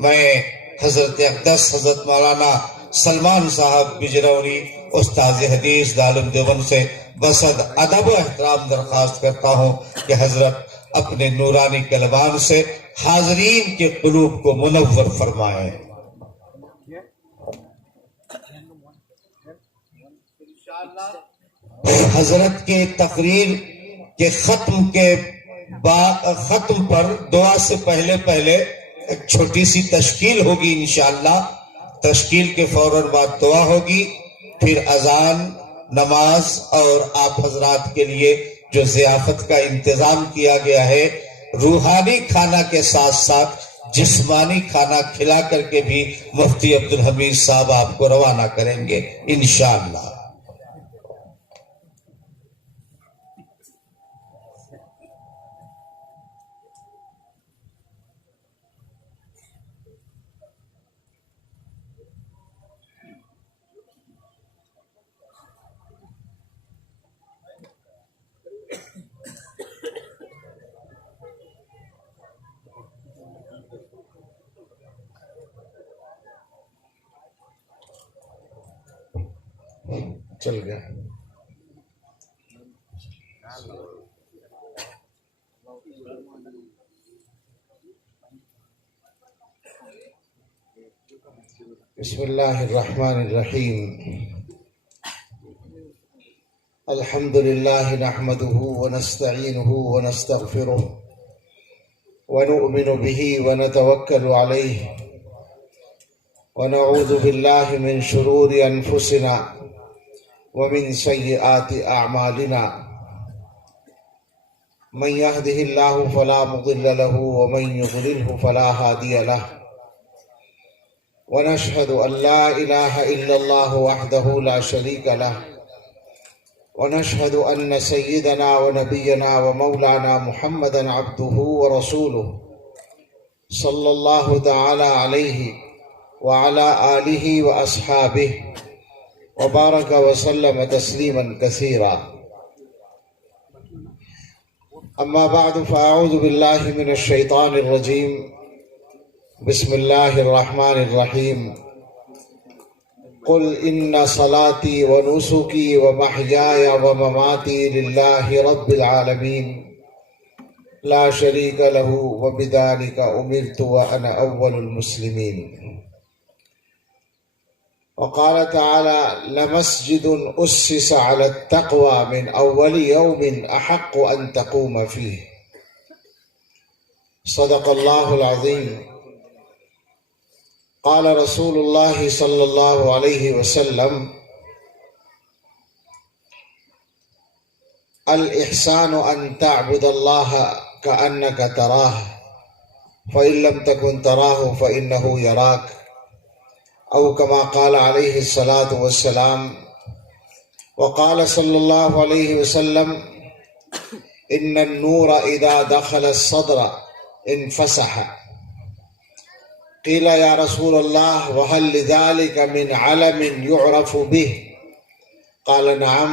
میں حضرت اقدس حضرت مولانا سلمان صاحب بجرونی استاذ حدیث دارالعلوم دیوبند سے بصد ادب و احترام درخواست کرتا ہوں کہ حضرت اپنے نورانی کلمات سے حاضرین کے قلوب کو منور فرمائیں۔ حضرت کے تقریر کے ختم پر دعا سے پہلے ایک چھوٹی سی تشکیل ہوگی انشاءاللہ۔ تشکیل کے فوراً بعد دعا ہوگی، پھر اذان، نماز اور آپ حضرات کے لیے جو ضیافت کا انتظام کیا گیا ہے، روحانی کھانا کے ساتھ ساتھ جسمانی کھانا کھلا کر کے بھی مفتی عبدالحمید صاحب آپ کو روانہ کریں گے انشاءاللہ۔ چل گیا۔ بسم اللہ الرحمن الرحیم۔ الحمد للہ نحمده ونستعینه ونستغفره ونؤمن به ونتوکل علیہ ونعوذ باللہ من شرور انفسنا ومن سیئات اعمالنا، من يهده الله فلا مضل له ومن يضلله فلا هادي له، ونشهد أن لا إله إلا الله وحده لا شريك له، ونشهد أن سيدنا ونبينا ومولانا محمدا عبده ورسوله صلى الله تعالى عليه وعلى آله وأصحابه وبارك وسلم تسليما كثيرا، أما بعد فأعوذ بالله من الشيطان الرجيم، بسم الله الرحمن الرحيم، قل إن صلاتي ونسكي ومحياي ومماتي لله رب العالمين لا شريك له وبذلك أمرت وأنا أول المسلمين، وقال تعالى لمسجد أسس على التقوى من أول يوم أحق أن تقوم فيه، صدق الله العظيم، قال رسول الله صلى الله عليه وسلم الإحسان أن تعبد الله كأنك تراه فإن لم تكن تراه فإنه يراك، أو كما قال عليه الصلاة والسلام، وقال صلى الله عليه وسلم إن النور إذا دخل الصدر انفسح، قيل يا رسول الله وهل لذلك من علم يعرف به؟ قال نعم،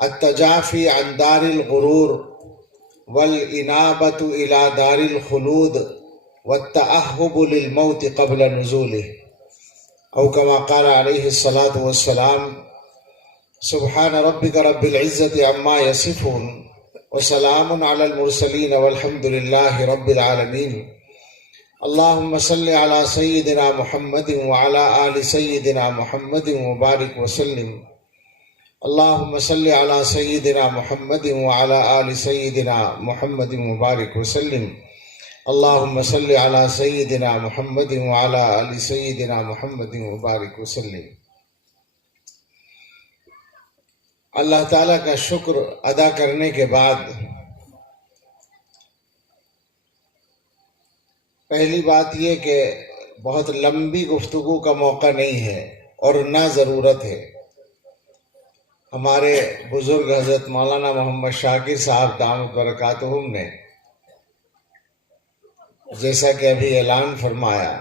التجافي عن دار الغرور والإنابة إلى دار الخلود والتأهب للموت قبل نزوله، أو كما قال عليه الصلاة والسلام سبحان ربك رب العزة عما يصفون وسلام على المرسلين والحمد لله رب العالمين، اللهم صل على سيدنا محمد وعلى آل سيدنا محمد وبارك وسلم، اللهم صل على سيدنا محمد وعلى آل سيدنا محمد وبارك وسلم، اللهم صل على سيدنا محمد وعلى آل سيدنا محمد وبارك وسلم۔ اللہ تعالیٰ کا شکر ادا کرنے کے بعد پہلی بات یہ کہ بہت لمبی گفتگو کا موقع نہیں ہے اور نہ ضرورت ہے۔ ہمارے بزرگ حضرت مولانا محمد شاکر صاحب دامت برکاتہم نے جیسا کہ ابھی اعلان فرمایا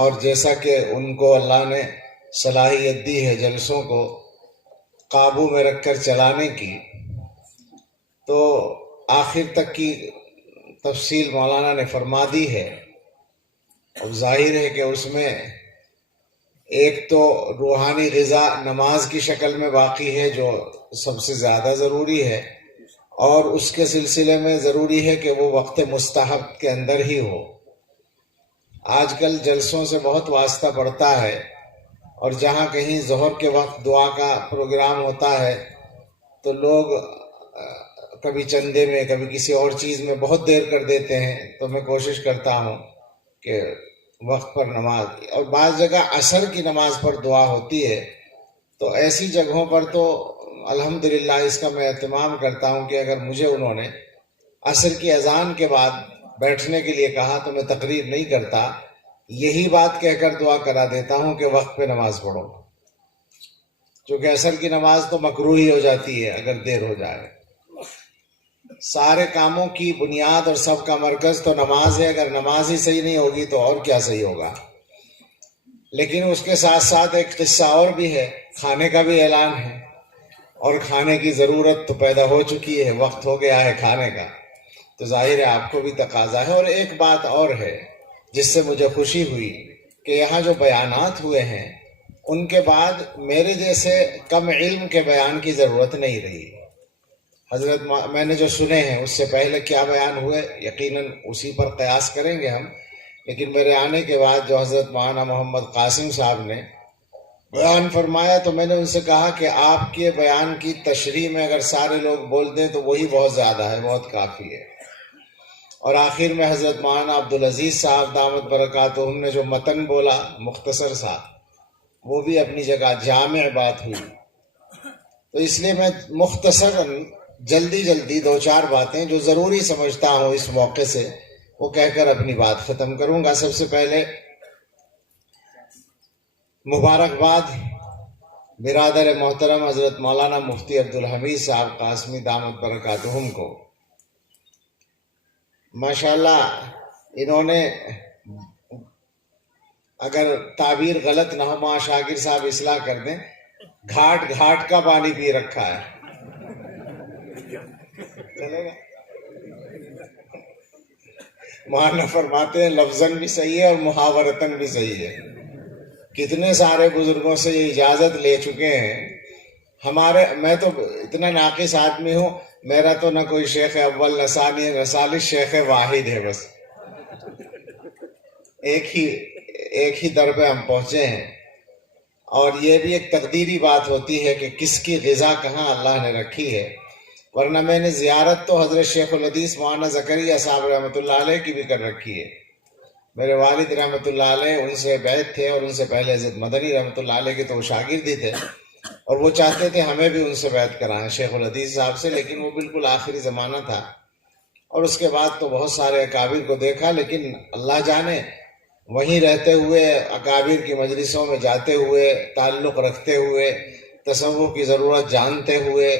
اور جیسا کہ ان کو اللہ نے صلاحیت دی ہے جلسوں کو قابو میں رکھ کر چلانے کی، تو آخر تک کی تفصیل مولانا نے فرما دی ہے۔ اب ظاہر ہے کہ اس میں ایک تو روحانی غذا نماز کی شکل میں باقی ہے جو سب سے زیادہ ضروری ہے، اور اس کے سلسلے میں ضروری ہے کہ وہ وقت مستحب کے اندر ہی ہو۔ آج کل جلسوں سے بہت واسطہ پڑتا ہے، اور جہاں کہیں ظہر کے وقت دعا کا پروگرام ہوتا ہے تو لوگ کبھی چندے میں کبھی کسی اور چیز میں بہت دیر کر دیتے ہیں۔ تو میں کوشش کرتا ہوں کہ وقت پر نماز، اور بعض جگہ عصر کی نماز پر دعا ہوتی ہے، تو ایسی جگہوں پر تو الحمدللہ اس کا میں اہتمام کرتا ہوں کہ اگر مجھے انہوں نے عصر کی اذان کے بعد بیٹھنے کے لیے کہا تو میں تقریر نہیں کرتا، یہی بات کہہ کر دعا کرا دیتا ہوں کہ وقت پہ نماز پڑھو، کیونکہ عصر کی نماز تو مکروہی ہو جاتی ہے اگر دیر ہو جائے۔ سارے کاموں کی بنیاد اور سب کا مرکز تو نماز ہے، اگر نماز ہی صحیح نہیں ہوگی تو اور کیا صحیح ہوگا۔ لیکن اس کے ساتھ ساتھ ایک قصہ اور بھی ہے، کھانے کا بھی اعلان ہے، اور کھانے کی ضرورت تو پیدا ہو چکی ہے، وقت ہو گیا ہے کھانے کا، تو ظاہر ہے آپ کو بھی تقاضا ہے۔ اور ایک بات اور ہے جس سے مجھے خوشی ہوئی کہ یہاں جو بیانات ہوئے ہیں ان کے بعد میرے جیسے کم علم کے بیان کی ضرورت نہیں رہی۔ حضرت میں نے جو سنے ہیں اس سے پہلے کیا بیان ہوئے یقیناً اسی پر قیاس کریں گے ہم، لیکن میرے آنے کے بعد جو حضرت مولانا محمد قاسم صاحب نے بیان فرمایا تو میں نے ان سے کہا کہ آپ کے بیان کی تشریح میں اگر سارے لوگ بول دیں تو وہی بہت زیادہ ہے، بہت کافی ہے۔ اور آخر میں حضرت مولانا عبدالعزیز صاحب دامت برکاتہم نے جو متن بولا مختصر سا، وہ بھی اپنی جگہ جامع بات ہوئی۔ تو اس لیے میں مختصراً جلدی دو چار باتیں جو ضروری سمجھتا ہوں اس موقع سے وہ کہہ کر اپنی بات ختم کروں گا۔ سب سے پہلے مبارکباد برادر محترم حضرت مولانا مفتی عبدالحمید صاحب قاسمی دامت برکاتہم کو۔ ماشاءاللہ انہوں نے، اگر تعبیر غلط نہ ہو، ماں شاکر صاحب اصلاح کر دیں، گھاٹ کا پانی پی رکھا ہے، چلے گا؟ مولانا فرماتے ہیں لفظاً بھی صحیح ہے اور محاورتاً بھی صحیح ہے۔ کتنے سارے بزرگوں سے یہ اجازت لے چکے ہیں۔ میں تو اتنا ناقص آدمی ہوں، میرا تو نہ کوئی شیخ اول نہ ثانی نہ ثالث، شیخ واحد ہے بس، ایک ہی در پہ ہم پہنچے ہیں۔ اور یہ بھی ایک تقدیری بات ہوتی ہے کہ کس کی غذا کہاں اللہ نے رکھی ہے، ورنہ میں نے زیارت تو حضرت شیخ الحدیث مولانا زکریا صاحب رحمۃ اللہ علیہ کی بھی کر رکھی ہے۔ میرے والد رحمۃ اللہ علیہ ان سے بیعت تھے، اور ان سے پہلے حضرت مدنی رحمۃ اللہ علیہ کے تو وہ شاگرد ہی تھے، اور وہ چاہتے تھے ہمیں بھی ان سے بیعت کرائیں شیخ الحدیث صاحب سے، لیکن وہ بالکل آخری زمانہ تھا۔ اور اس کے بعد تو بہت سارے اکابر کو دیکھا، لیکن اللہ جانے وہیں رہتے ہوئے، اکابر کی مجلسوں میں جاتے ہوئے، تعلق رکھتے ہوئے، تصوف کی ضرورت جانتے ہوئے،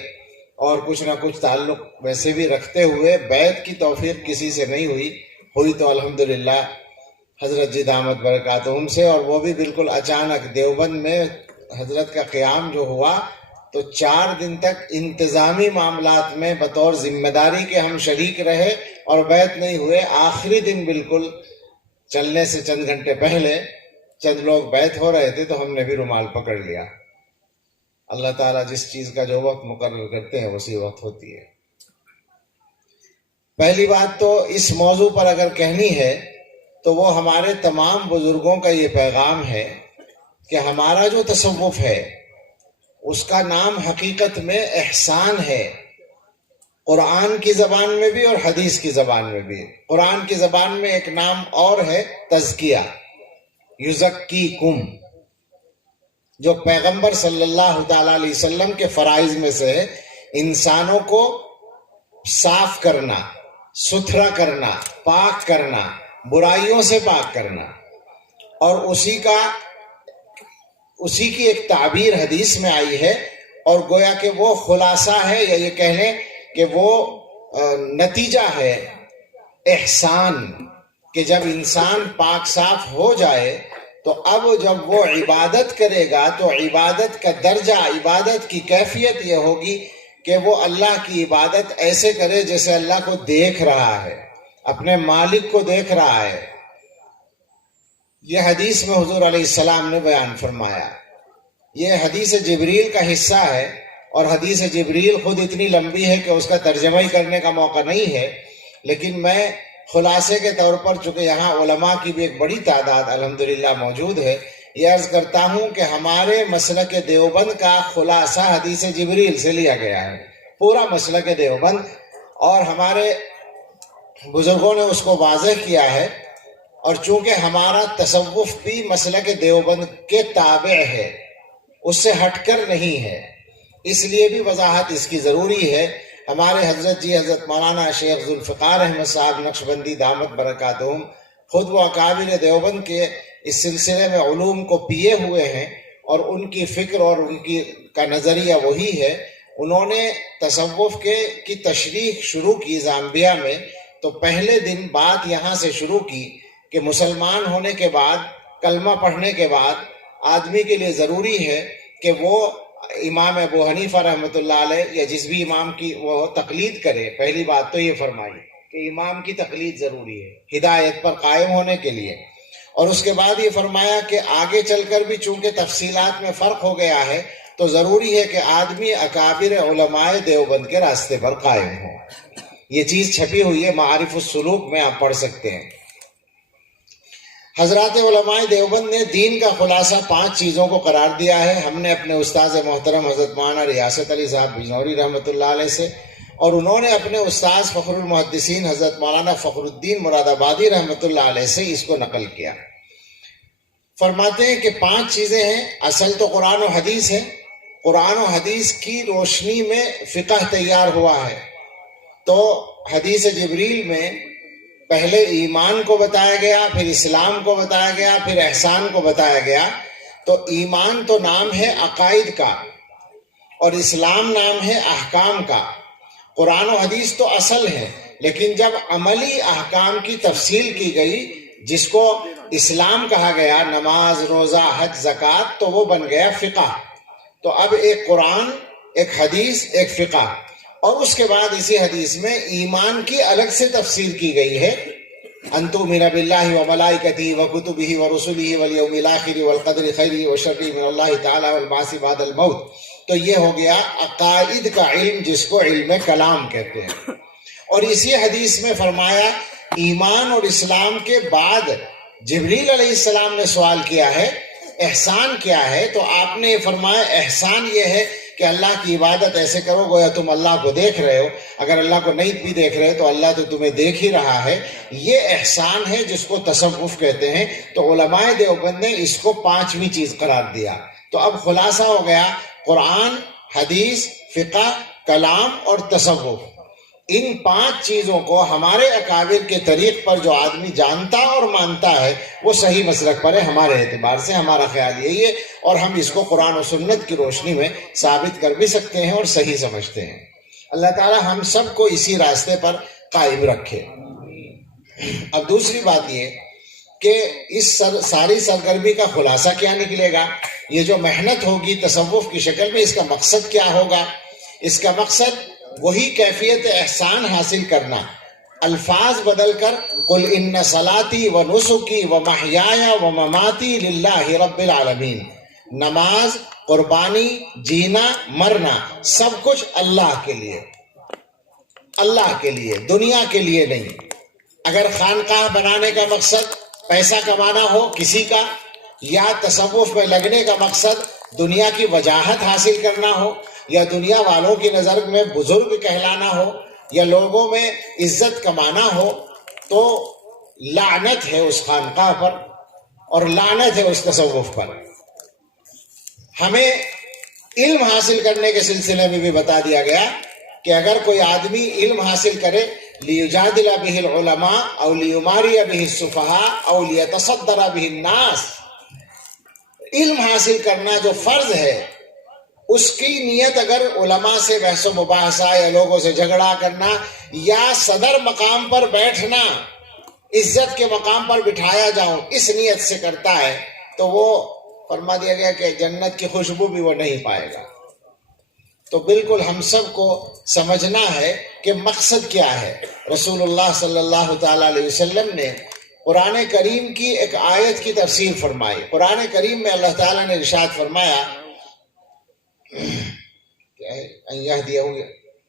اور کچھ نہ کچھ تعلق ویسے بھی رکھتے ہوئے بیعت کی توفیق کسی سے نہیں ہوئی تو الحمدللہ حضرت جی دامت برکاتہم سے، اور وہ بھی بالکل اچانک۔ دیوبند میں حضرت کا قیام جو ہوا تو 4 دن تک انتظامی معاملات میں بطور ذمہ داری کے ہم شریک رہے اور بیعت نہیں ہوئے۔ آخری دن بالکل چلنے سے چند گھنٹے پہلے چند لوگ بیعت ہو رہے تھے تو ہم نے بھی رومال پکڑ لیا۔ اللہ تعالیٰ جس چیز کا جو وقت مقرر کرتے ہیں اسی وقت ہوتی ہے۔ پہلی بات تو اس موضوع پر اگر کہنی ہے تو وہ ہمارے تمام بزرگوں کا یہ پیغام ہے کہ ہمارا جو تصوف ہے اس کا نام حقیقت میں احسان ہے، قرآن کی زبان میں بھی اور حدیث کی زبان میں بھی۔ قرآن کی زبان میں ایک نام اور ہے تزکیہ، یزکیکم، جو پیغمبر صلی اللہ تعالی علیہ وسلم کے فرائض میں سے ہے، انسانوں کو صاف کرنا، ستھرا کرنا، پاک کرنا، برائیوں سے پاک کرنا۔ اور اسی کی ایک تعبیر حدیث میں آئی ہے، اور گویا کہ وہ خلاصہ ہے، یا یہ کہہ لیں کہ وہ نتیجہ ہے احسان، کہ جب انسان پاک صاف ہو جائے تو اب جب وہ عبادت کرے گا تو عبادت کا درجہ، عبادت کی کیفیت یہ ہوگی کہ وہ اللہ کی عبادت ایسے کرے جیسے اللہ کو دیکھ رہا ہے، اپنے مالک کو دیکھ رہا ہے۔ یہ حدیث میں حضور علیہ السلام نے بیان فرمایا. یہ حدیث جبریل کا حصہ ہے، اور حدیث جبریل خود اتنی لمبی ہے کہ اس کا ترجمہ ہی کرنے کا موقع نہیں ہے، لیکن میں خلاصے کے طور پر، چونکہ یہاں علماء کی بھی ایک بڑی تعداد الحمدللہ موجود ہے، یہ عرض کرتا ہوں کہ ہمارے مسلک دیوبند کا خلاصہ حدیث جبریل سے لیا گیا ہے، پورا مسلک دیوبند، اور ہمارے بزرگوں نے اس کو واضح کیا ہے. اور چونکہ ہمارا تصوف بھی مسلک دیوبند کے تابع ہے، اس سے ہٹ کر نہیں ہے، اس لیے بھی وضاحت اس کی ضروری ہے. ہمارے حضرت مولانا شیخ ذوالفقار احمد صاحب نقشبندی دامت برکاتہم خود وہ اکابر دیوبند کے اس سلسلے میں علوم کو پیے ہوئے ہیں، اور ان کی فکر اور ان کا نظریہ وہی ہے. انہوں نے تصوف کی تشریح شروع کی زامبیا میں، تو پہلے دن بات یہاں سے شروع کی کہ مسلمان ہونے کے بعد، کلمہ پڑھنے کے بعد آدمی کے لیے ضروری ہے کہ وہ امام ابو حنیفہ رحمۃ اللہ علیہ یا جس بھی امام کی وہ تقلید کرے. پہلی بات تو یہ فرمائی کہ امام کی تقلید ضروری ہے ہدایت پر قائم ہونے کے لیے. اور اس کے بعد یہ فرمایا کہ آگے چل کر بھی چونکہ تفصیلات میں فرق ہو گیا ہے، تو ضروری ہے کہ آدمی اکابر علماء دیوبند کے راستے پر قائم ہو. یہ چیز چھپی ہوئی ہے معارف السلوک میں، آپ پڑھ سکتے ہیں. حضرات علماء دیوبند نے دین کا خلاصہ 5 چیزوں کو قرار دیا ہے. ہم نے اپنے استاذ محترم حضرت مولانا ریاست علی صاحب بجنوری رحمۃ اللہ علیہ سے، اور انہوں نے اپنے استاذ فخر المحدثین حضرت مولانا فخر الدین مراد آبادی رحمۃ اللہ علیہ سے اس کو نقل کیا. فرماتے ہیں کہ 5 چیزیں ہیں. اصل تو قرآن و حدیث ہے. قرآن و حدیث کی روشنی میں فقہ تیار ہوا ہے. تو حدیث جبریل میں پہلے ایمان کو بتایا گیا، پھر اسلام کو بتایا گیا، پھر احسان کو بتایا گیا. تو ایمان تو نام ہے عقائد کا، اور اسلام نام ہے احکام کا. قرآن و حدیث تو اصل ہے، لیکن جب عملی احکام کی تفصیل کی گئی، جس کو اسلام کہا گیا، نماز، روزہ، حج، زکوٰۃ، تو وہ بن گیا فقہ. تو اب ایک قرآن، ایک حدیث، ایک فقہ. اور اس کے بعد اسی حدیث میں ایمان کی الگ سے تفسیر کی گئی ہے. ان تؤمن باللہ وملائکتہ وکتبہ ورسلہ والیوم الآخر والقدر خیرہ وشرہ من اللہ تعالی والبعث بعد الموت. تو یہ ہو گیا عقائد کا علم، جس کو علم کلام کہتے ہیں. اور اسی حدیث میں فرمایا ایمان اور اسلام کے بعد جبریل علیہ السلام نے سوال کیا ہے احسان کیا ہے. تو آپ نے فرمایا احسان یہ ہے کہ اللہ کی عبادت ایسے کرو گویا تم اللہ کو دیکھ رہے ہو. اگر اللہ کو نہیں بھی دیکھ رہے تو اللہ تو تمہیں دیکھ ہی رہا ہے. یہ احسان ہے جس کو تصوف کہتے ہیں. تو علماء دیوبند نے اس کو 5ویں چیز قرار دیا. تو اب خلاصہ ہو گیا قرآن، حدیث، فقہ، کلام اور تصوف. ان 5 چیزوں کو ہمارے اکابر کے طریق پر جو آدمی جانتا اور مانتا ہے وہ صحیح مسلک پر ہے. ہمارے اعتبار سے ہمارا خیال یہی ہے، اور ہم اس کو قرآن و سنت کی روشنی میں ثابت کر بھی سکتے ہیں اور صحیح سمجھتے ہیں. اللہ تعالی ہم سب کو اسی راستے پر قائم رکھے. اب دوسری بات یہ کہ اس ساری سرگرمی کا خلاصہ کیا نکلے گا. یہ جو محنت ہوگی تصوف کی شکل میں، اس کا مقصد کیا ہوگا؟ اس کا مقصد وہی کیفیت احسان حاصل کرنا. الفاظ بدل کر قل ان صلاتی و نسکی و محیایا و مماتی للہ رب العالمین. نماز، قربانی، جینا، مرنا، سب کچھ اللہ کے لیے، اللہ کے لیے، دنیا کے لیے نہیں. اگر خانقاہ بنانے کا مقصد پیسہ کمانا ہو کسی کا، یا تصوف میں لگنے کا مقصد دنیا کی وجاہت حاصل کرنا ہو، یا دنیا والوں کی نظر میں بزرگ کہلانا ہو، یا لوگوں میں عزت کمانا ہو، تو لعنت ہے اس خانقاہ پر اور لعنت ہے اس تصوف پر. ہمیں علم حاصل کرنے کے سلسلے میں بھی بتا دیا گیا کہ اگر کوئی آدمی علم حاصل کرے لیجادل بہ العلماء او لیماری بہ السفہاء او لیتصدر بہ الناس، علم حاصل کرنا جو فرض ہے، اس کی نیت اگر علماء سے بحث و مباحثہ یا لوگوں سے جھگڑا کرنا یا صدر مقام پر بیٹھنا، عزت کے مقام پر بٹھایا جاؤں، اس نیت سے کرتا ہے تو وہ فرما دیا گیا کہ جنت کی خوشبو بھی وہ نہیں پائے گا. تو بالکل ہم سب کو سمجھنا ہے کہ مقصد کیا ہے. رسول اللہ صلی اللہ تعالی علیہ وسلم نے قرآن کریم کی ایک آیت کی تفسیر فرمائی. قرآن کریم میں اللہ تعالیٰ نے ارشاد فرمایا ان یہدیہ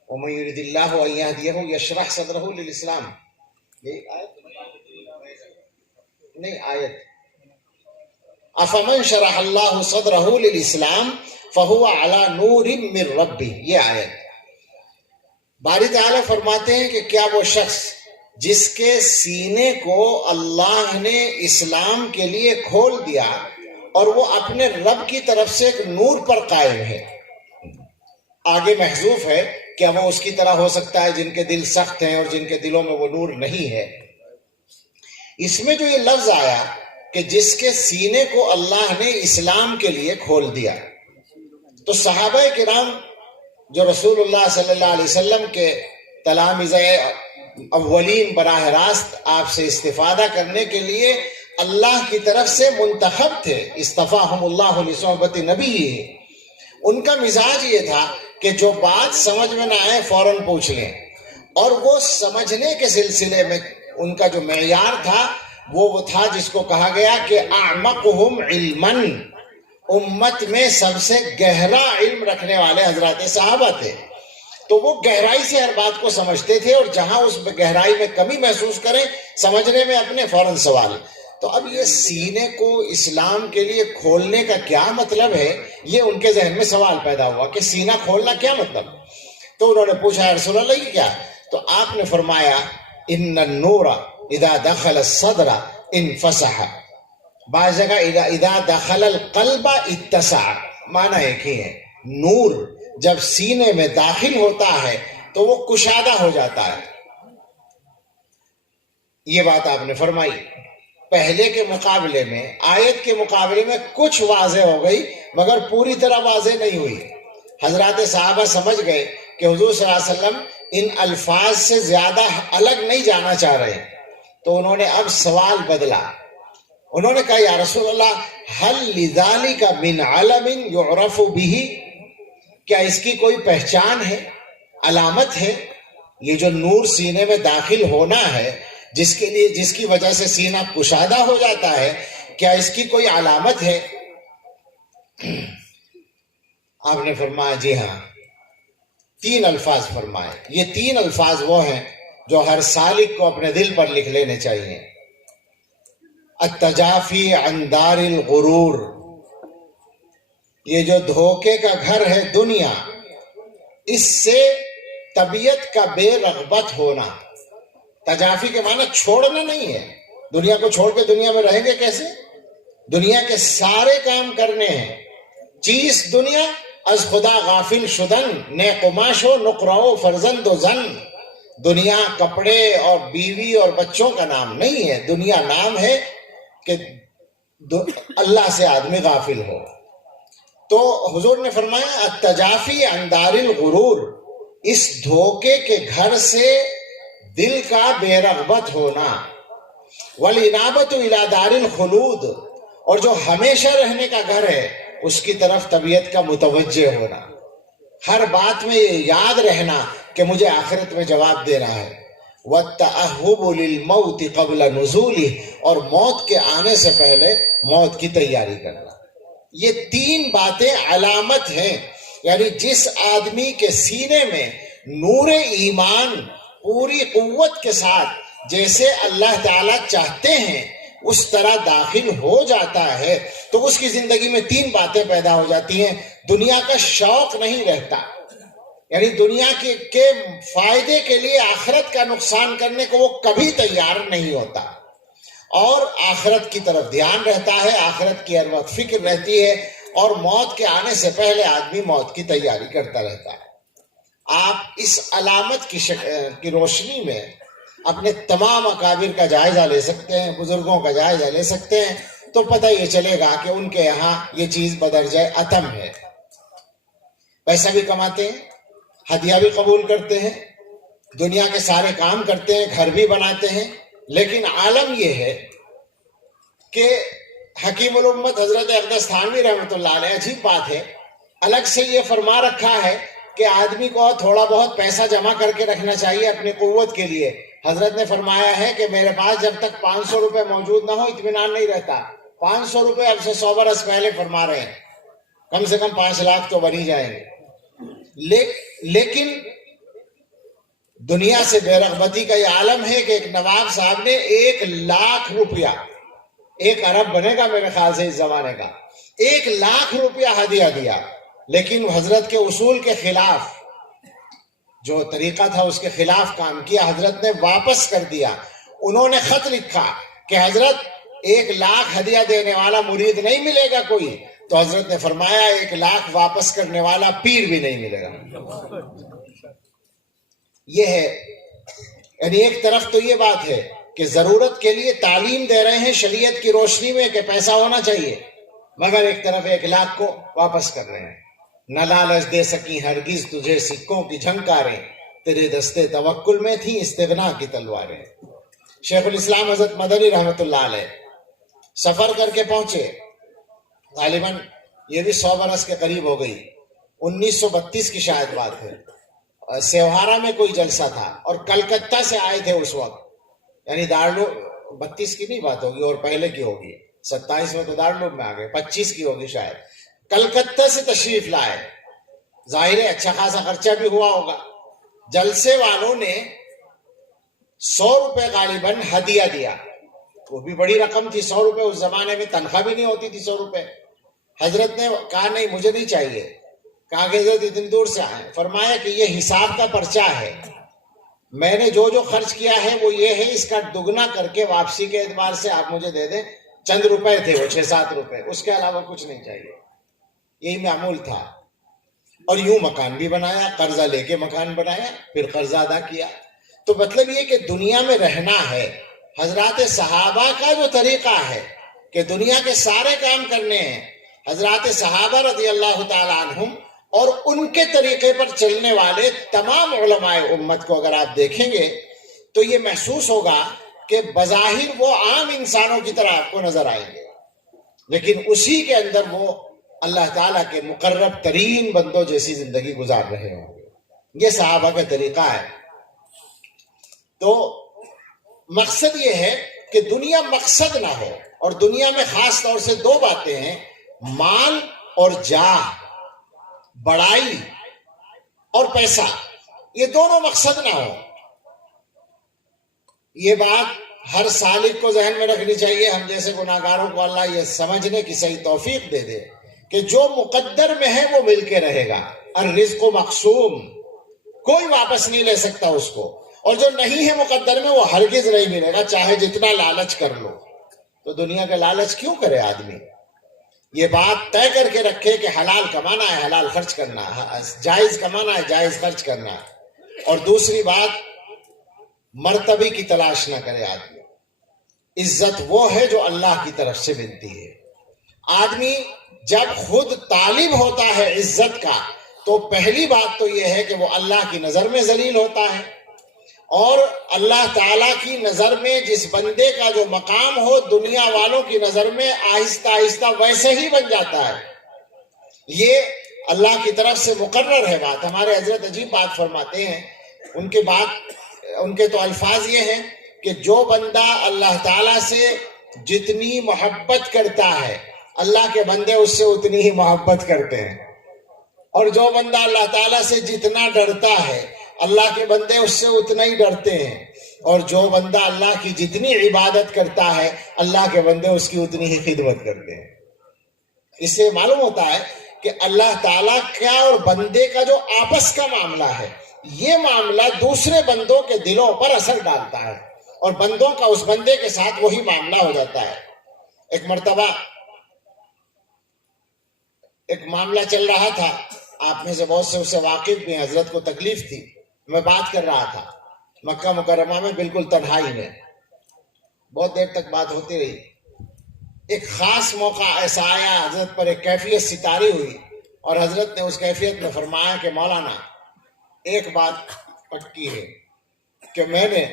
ومن یرد اللہ ان یہدیہ یشرح صدرہ للاسلام. یہی آیت افمن شرح اللہ صدرہ للاسلام فہو علی نور من ربہ. یہ آیت باری تعالیٰ فرماتے ہیں کہ کیا وہ شخص جس کے سینے کو اللہ نے اسلام کے لیے کھول دیا اور وہ اپنے رب کی طرف سے ایک نور پر قائم ہے. آگے محذوف ہے، کیا وہ اس کی طرح ہو سکتا ہے جن کے دل سخت ہیں اور جن کے دلوں میں وہ نور نہیں ہے. اس میں جو یہ لفظ آیا کہ جس کے سینے کو اللہ نے اسلام کے لیے کھول دیا، تو صحابہ کرام جو رسول اللہ صلی اللہ علیہ وسلم کے تلامذہ اولین براہ راست آپ سے استفادہ کرنے کے لیے اللہ کی طرف سے منتخب تھے، اصطفاہم اللہ لصحبت نبی. ان کا مزاج یہ تھا کہ جو بات سمجھ میں نہ آئے فوراً پوچھ لیں، اور وہ سمجھنے کے سلسلے میں ان کا جو معیار تھا وہ تھا جس کو کہا گیا کہ اعمقہم علما، امت میں سب سے گہرا علم رکھنے والے حضرات صحابہ تھے. تو وہ گہرائی سے ہر بات کو سمجھتے تھے، اور جہاں اس گہرائی میں کمی محسوس کریں سمجھنے میں اپنے فوراً سوال. تو اب یہ سینے کو اسلام کے لیے کھولنے کا کیا مطلب ہے، یہ ان کے ذہن میں سوال پیدا ہوا کہ سینہ کھولنا کیا مطلب. تو انہوں نے پوچھا یا رسول اللہ یہ کیا؟ تو آپ نے فرمایا ان النور اذا دخل الصدر انفسح. بعض جگہ اذا دخل القلب اتسع، معنی ایک ہی ہے. نور جب سینے میں داخل ہوتا ہے تو وہ کشادہ ہو جاتا ہے. یہ بات آپ نے فرمائی. پہلے کے مقابلے میں، آیت کے مقابلے میں کچھ واضح ہو گئی مگر پوری طرح واضح نہیں ہوئی. حضرات صحابہ سمجھ گئے کہ حضور صلی اللہ علیہ وسلم ان الفاظ سے زیادہ الگ نہیں جانا چاہ رہے. تو انہوں نے اب سوال بدلا. انہوں نے کہا یا رسول اللہ هل لذالک من علم یعرف به، کیا اس کی کوئی پہچان ہے، علامت ہے؟ یہ جو نور سینے میں داخل ہونا ہے، جس کے لیے جس کی وجہ سے سینہ کشادہ ہو جاتا ہے، کیا اس کی کوئی علامت ہے؟ آپ نے فرمایا جی ہاں. 3 الفاظ فرمائے. یہ 3 الفاظ وہ ہیں جو ہر سالک کو اپنے دل پر لکھ لینے چاہیے. التجافی عن دار الغرور، یہ جو دھوکے کا گھر ہے دنیا، اس سے طبیعت کا بے رغبت ہونا. تجافی کے معنی چھوڑنا نہیں ہے. دنیا کو چھوڑ کے دنیا میں رہیں گے کیسے؟ دنیا کے سارے کام کرنے ہیں. چیز دنیا از خدا غافل شدن، نے قماش و نقرہ فرزند و زن. دنیا کپڑے اور بیوی اور بچوں کا نام نہیں ہے. دنیا نام ہے کہ اللہ سے آدمی غافل ہو. تو حضور نے فرمایا التجافی عن دار الغرور، اس دھوکے کے گھر سے دل کا بے رغبت ہونا. والانابۃ الی دار الخلود، اور جو ہمیشہ رہنے کا گھر ہے اس کی طرف طبیعت کا متوجہ ہونا. ہر بات میں یہ یاد رہنا کہ مجھے آخرت میں جواب دینا ہے. والتأہب للموت قبل نزولہ، اور موت کے آنے سے پہلے موت کی تیاری کرنا. یہ 3 باتیں علامت ہیں. یعنی جس آدمی کے سینے میں نور ایمان پوری قوت کے ساتھ جیسے اللہ تعالیٰ چاہتے ہیں اس طرح داخل ہو جاتا ہے تو اس کی زندگی میں 3 باتیں پیدا ہو جاتی ہیں. دنیا کا شوق نہیں رہتا، یعنی دنیا کے فائدے کے لیے آخرت کا نقصان کرنے کو وہ کبھی تیار نہیں ہوتا، اور آخرت کی طرف دھیان رہتا ہے، آخرت کی ہر وقت فکر رہتی ہے، اور موت کے آنے سے پہلے آدمی موت کی تیاری کرتا رہتا ہے. آپ اس علامت کی روشنی میں اپنے تمام اکابر کا جائزہ لے سکتے ہیں، بزرگوں کا جائزہ لے سکتے ہیں، تو پتہ یہ چلے گا کہ ان کے یہاں یہ چیز بدرجہ اتم ہے. پیسہ بھی کماتے ہیں، ہدیہ بھی قبول کرتے ہیں، دنیا کے سارے کام کرتے ہیں، گھر بھی بناتے ہیں، لیکن عالم یہ ہے کہ حکیم الامت حضرت اقدس تھانوی رحمۃ اللہ علیہ، عجیب بات ہے، الگ سے یہ فرما رکھا ہے کہ آدمی کو تھوڑا بہت پیسہ جمع کر کے رکھنا چاہیے اپنی قوت کے لیے، حضرت نے فرمایا ہے کہ میرے پاس جب تک 500 روپے موجود نہ ہو اطمینان نہیں رہتا. 500 روپے اب سے 100 برس پہلے فرما رہے ہیں، کم سے کم 5 لاکھ تو بن ہی جائیں گے. لیکن دنیا سے بے رغبتی کا یہ عالم ہے کہ ایک نواب صاحب نے 1 لاکھ روپیہ، 1 ارب بنے گا میرے خیال سے اس زمانے کا، 1 لاکھ روپیہ ہدیہ دیا. لیکن حضرت کے اصول کے خلاف، جو طریقہ تھا اس کے خلاف کام کیا. حضرت نے واپس کر دیا. انہوں نے خط لکھا کہ حضرت 1 لاکھ ہدیہ دینے والا مرید نہیں ملے گا کوئی. تو حضرت نے فرمایا 1 لاکھ واپس کرنے والا پیر بھی نہیں ملے گا. یہ ہے، یعنی ایک طرف تو یہ بات ہے کہ ضرورت کے لیے تعلیم دے رہے ہیں شریعت کی روشنی میں کہ پیسہ ہونا چاہیے، مگر ایک طرف 1 لاکھ کو واپس کر رہے ہیں. نہ لالچ دے سکی ہرگز تجھے سکوں کی جھنکاریں، تیرے دستے توکل میں تھیں استغنا کی تلواریں. شیخ الاسلام حضرت مدنی رحمت اللہ علیہ سفر کر کے پہنچے، غالباً یہ بھی 100 برس کے قریب ہو گئی، 1932 کی شاید بات ہے. سیوہارا میں کوئی جلسہ تھا اور کلکتہ سے آئے تھے اس وقت، یعنی دارالعلوم 32 کی نہیں بات ہوگی اور پہلے کی ہوگی، 27 میں تو دارالعلوم میں آ گئے، 25 کی ہوگی شاید. کلکتہ سے تشریف لائے، ظاہر ہے اچھا خاصا خرچہ بھی ہوا ہوگا. جلسے والوں نے 100 روپے غالباً ہدیہ دیا، وہ بھی بڑی رقم تھی. 100 روپے اس زمانے میں تنخواہ بھی نہیں ہوتی تھی 100 روپے. حضرت نے کہا نہیں مجھے نہیں چاہیے. کہا کہ حضرت اتنی دور سے آئے. فرمایا کہ یہ حساب کا پرچہ ہے، میں نے جو خرچ کیا ہے وہ یہ ہے، اس کا دگنا کر کے واپسی کے اعتبار سے آپ مجھے دے دیں. چند روپے تھے وہ، 6-7 روپے، اس کے علاوہ کچھ نہیں چاہیے. یہی معمول تھا. اور یوں مکان بھی بنایا، قرضہ لے کے مکان بنایا، پھر قرضہ ادا کیا. تو مطلب یہ کہ دنیا میں رہنا ہے. حضرات صحابہ کا جو طریقہ ہے کہ دنیا کے سارے کام کرنے ہیں، حضرات صحابہ رضی اللہ تعالی عنہم اور ان کے طریقے پر چلنے والے تمام علماء امت کو اگر آپ دیکھیں گے تو یہ محسوس ہوگا کہ بظاہر وہ عام انسانوں کی طرح آپ کو نظر آئیں گے، لیکن اسی کے اندر وہ اللہ تعالیٰ کے مقرب ترین بندوں جیسی زندگی گزار رہے ہوں گے. یہ صحابہ کا طریقہ ہے. تو مقصد یہ ہے کہ دنیا مقصد نہ ہو، اور دنیا میں خاص طور سے 2 باتیں ہیں، مال اور جاہ، بڑائی اور پیسہ، یہ دونوں مقصد نہ ہو. یہ بات ہر سالک کو ذہن میں رکھنی چاہیے. ہم جیسے گناہگاروں کو اللہ یہ سمجھنے کی صحیح توفیق دے دے کہ جو مقدر میں ہے وہ مل کے رہے گا. الرزق مقسوم، کوئی واپس نہیں لے سکتا اس کو، اور جو نہیں ہے مقدر میں وہ ہرگز نہیں ملے گا، چاہے جتنا لالچ کر لو. تو دنیا کا لالچ کیوں کرے آدمی؟ یہ بات طے کر کے رکھے کہ حلال کمانا ہے، حلال خرچ کرنا ہے، جائز کمانا ہے، جائز خرچ کرنا ہے. اور دوسری بات، مرتبے کی تلاش نہ کرے آدمی. عزت وہ ہے جو اللہ کی طرف سے ملتی ہے. آدمی جب خود طالب ہوتا ہے عزت کا تو پہلی بات تو یہ ہے کہ وہ اللہ کی نظر میں ذلیل ہوتا ہے، اور اللہ تعالیٰ کی نظر میں جس بندے کا جو مقام ہو دنیا والوں کی نظر میں آہستہ آہستہ ویسے ہی بن جاتا ہے. یہ اللہ کی طرف سے مقرر ہے بات. ہمارے حضرت عجیب بات فرماتے ہیں، ان کے تو الفاظ یہ ہیں کہ جو بندہ اللہ تعالیٰ سے جتنی محبت کرتا ہے اللہ کے بندے اس سے اتنی ہی محبت کرتے ہیں، اور جو بندہ اللہ تعالیٰ سے جتنا ڈرتا ہے اللہ کے بندے اس سے اتنا ہی ڈرتے ہیں، اور جو بندہ اللہ کی جتنی عبادت کرتا ہے اللہ کے بندے اس کی اتنی ہی خدمت کرتے ہیں. اس سے معلوم ہوتا ہے کہ اللہ تعالیٰ کیا اور بندے کا جو آپس کا معاملہ ہے، یہ معاملہ دوسرے بندوں کے دلوں پر اثر ڈالتا ہے، اور بندوں کا اس بندے کے ساتھ وہی معاملہ ہو جاتا ہے. ایک مرتبہ ایک معاملہ چل رہا تھا، آپ میں سے بہت سے اس سے واقف بھی ہیں، حضرت کو تکلیف تھی. میں بات کر رہا تھا مکہ مکرمہ میں بالکل تنہائی میں، بہت دیر تک بات ہوتی رہی. ایک خاص موقع ایسا آیا، حضرت پر ایک کیفیت ستاری ہوئی، اور حضرت نے اس کیفیت میں فرمایا کہ مولانا ایک بات پکی ہے کہ میں نے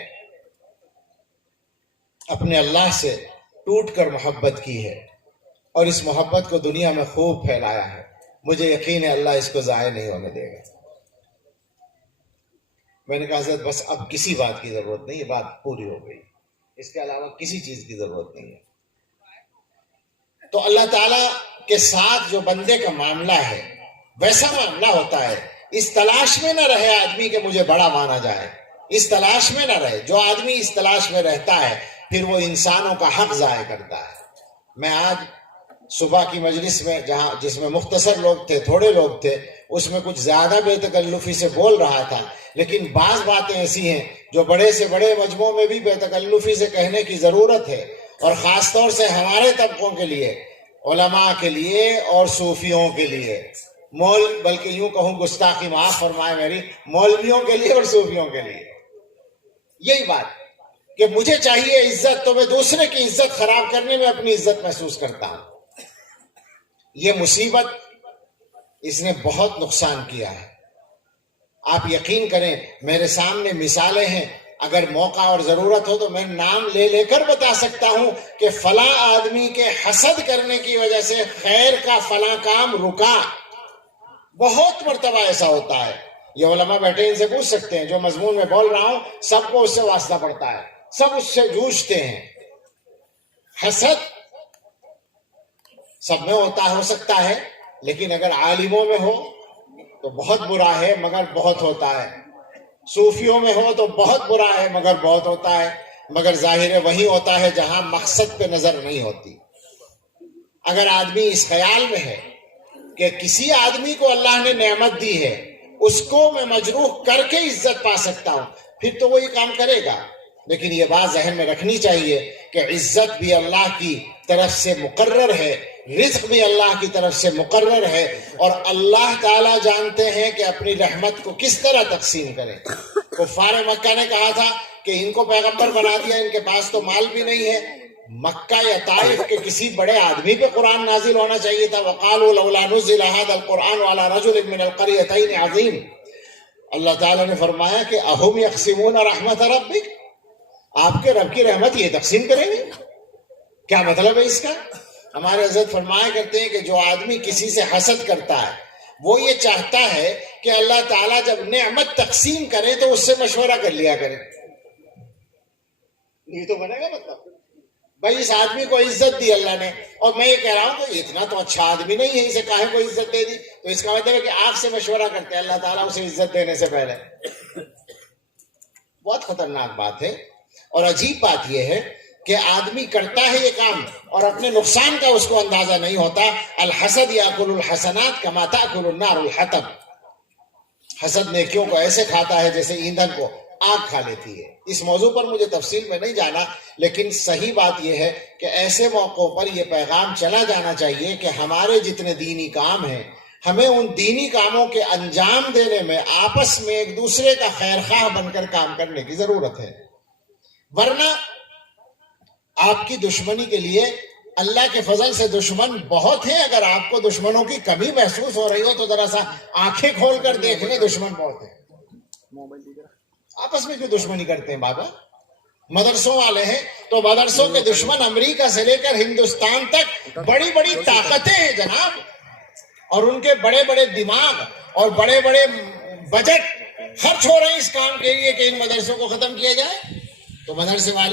اپنے اللہ سے ٹوٹ کر محبت کی ہے، اور اس محبت کو دنیا میں خوب پھیلایا ہے، مجھے یقین ہے اللہ اس کو ضائع نہیں ہونے دے گا. میں نے کہا حضرت بس اب کسی بات کی ضرورت نہیں، یہ بات پوری ہو گئی، اس کے علاوہ کسی چیز کی ضرورت نہیں ہے۔ تو اللہ تعالیٰ کے ساتھ جو بندے کا معاملہ ہے ویسا معاملہ ہوتا ہے، اس تلاش میں نہ رہے آدمی کہ مجھے بڑا مانا جائے، اس تلاش میں نہ رہے۔ جو آدمی اس تلاش میں رہتا ہے پھر وہ انسانوں کا حق ضائع کرتا ہے۔ میں آج صبح کی مجلس میں جس میں مختصر لوگ تھے، تھوڑے لوگ تھے، اس میں کچھ زیادہ بے تکلفی سے بول رہا تھا، لیکن بعض باتیں ایسی ہیں جو بڑے سے بڑے مجموعوں میں بھی بے تکلفی سے کہنے کی ضرورت ہے، اور خاص طور سے ہمارے طبقوں کے لیے، علماء کے لیے اور صوفیوں کے لیے، بلکہ یوں کہوں گستاخی معاف فرمائے میری، مولویوں کے لیے اور صوفیوں کے لیے یہی بات کہ مجھے چاہیے عزت، تو میں دوسرے کی عزت خراب کرنے میں اپنی عزت محسوس کرتا ہوں۔ یہ مصیبت اس نے بہت نقصان کیا ہے۔ آپ یقین کریں، میرے سامنے مثالیں ہیں، اگر موقع اور ضرورت ہو تو میں نام لے لے کر بتا سکتا ہوں کہ فلاں آدمی کے حسد کرنے کی وجہ سے خیر کا فلاں کام رکا۔ بہت مرتبہ ایسا ہوتا ہے، یہ علماء بیٹھے ان سے پوچھ سکتے ہیں، جو مضمون میں بول رہا ہوں سب کو اس سے واسطہ پڑتا ہے، سب اس سے جوجھتے ہیں۔ حسد سب میں ہو سکتا ہے، لیکن اگر عالموں میں ہو تو بہت برا ہے مگر بہت ہوتا ہے، صوفیوں میں ہو تو بہت برا ہے مگر بہت ہوتا ہے، مگر ظاہر وہی ہوتا ہے جہاں مقصد پہ نظر نہیں ہوتی۔ اگر آدمی اس خیال میں ہے کہ کسی آدمی کو اللہ نے نعمت دی ہے، اس کو میں مجروح کر کے عزت پا سکتا ہوں، پھر تو وہ یہ کام کرے گا۔ لیکن یہ بات ذہن میں رکھنی چاہیے کہ عزت بھی اللہ کی طرف سے مقرر ہے، رزق بھی اللہ کی طرف سے مقرر ہے، اور اللہ تعالیٰ جانتے ہیں کہ اپنی رحمت کو کس طرح تقسیم کریں۔ کفار مکہ نے کہا تھا کہ ان کو پیغمبر بنا دیا، ان کے پاس تو مال بھی نہیں ہے۔ مکہ یا طائف کے کسی بڑے آدمی پہ قرآن نازل ہونا چاہیے تھا۔ وقالوا لولا نزل هذا القرآن على رجل من القريتين عظيم۔ اللہ تعالیٰ نے فرمایا کہ اہم یقسمون رحمت ربک، آپ کے رب کی رحمت یہ تقسیم کریں گے؟ کیا مطلب ہے اس کا؟ ہمارے حضرت فرمایا کرتے ہیں کہ جو آدمی کسی سے حسد کرتا ہے وہ یہ چاہتا ہے کہ اللہ تعالیٰ جب نعمت تقسیم کرے تو اس سے مشورہ کر لیا کرے۔ یہ تو بنے گا مطلب بھائی اس آدمی کو عزت دی اللہ نے، اور میں یہ کہہ رہا ہوں کہ اتنا تو اچھا آدمی نہیں ہے، اسے کاہے کو عزت دے دی، تو اس کا مطلب ہے کہ آپ سے مشورہ کرتے ہیں اللہ تعالیٰ اسے عزت دینے سے پہلے۔ بہت خطرناک بات ہے، اور عجیب بات یہ ہے کہ آدمی کرتا ہے یہ کام اور اپنے نقصان کا اس کو اندازہ نہیں ہوتا۔ الحسد یاکل الحسنات کما تاکل النار الحطب، حسد نیکیوں کو ایسے کھاتا ہے جیسے ایندھن کو آگ کھا لیتی ہے۔ اس موضوع پر مجھے تفصیل میں نہیں جانا، لیکن صحیح بات یہ ہے کہ ایسے موقعوں پر یہ پیغام چلا جانا چاہیے کہ ہمارے جتنے دینی کام ہیں، ہمیں ان دینی کاموں کے انجام دینے میں آپس میں ایک دوسرے کا خیرخواہ بن کر کام کرنے کی ضرورت ہے، ورنہ آپ کی دشمنی کے لیے اللہ کے فضل سے دشمن بہت ہیں۔ اگر آپ کو دشمنوں کی کمی محسوس ہو رہی ہو تو ذرا سا آنکھیں کھول کر دیکھ لیں، دشمن بہت ہیں۔ آپس میں کیوں دشمنی کرتے ہیں بابا؟ مدرسوں والے ہیں تو مدرسوں کے دشمن امریکہ سے لے کر ہندوستان تک بڑی بڑی طاقتیں ہیں جناب، اور ان کے بڑے بڑے دماغ اور بڑے بڑے بجٹ خرچ ہو رہے ہیں اس کام کے لیے کہ ان مدرسوں کو ختم کیا جائے۔ تو مدرسے والے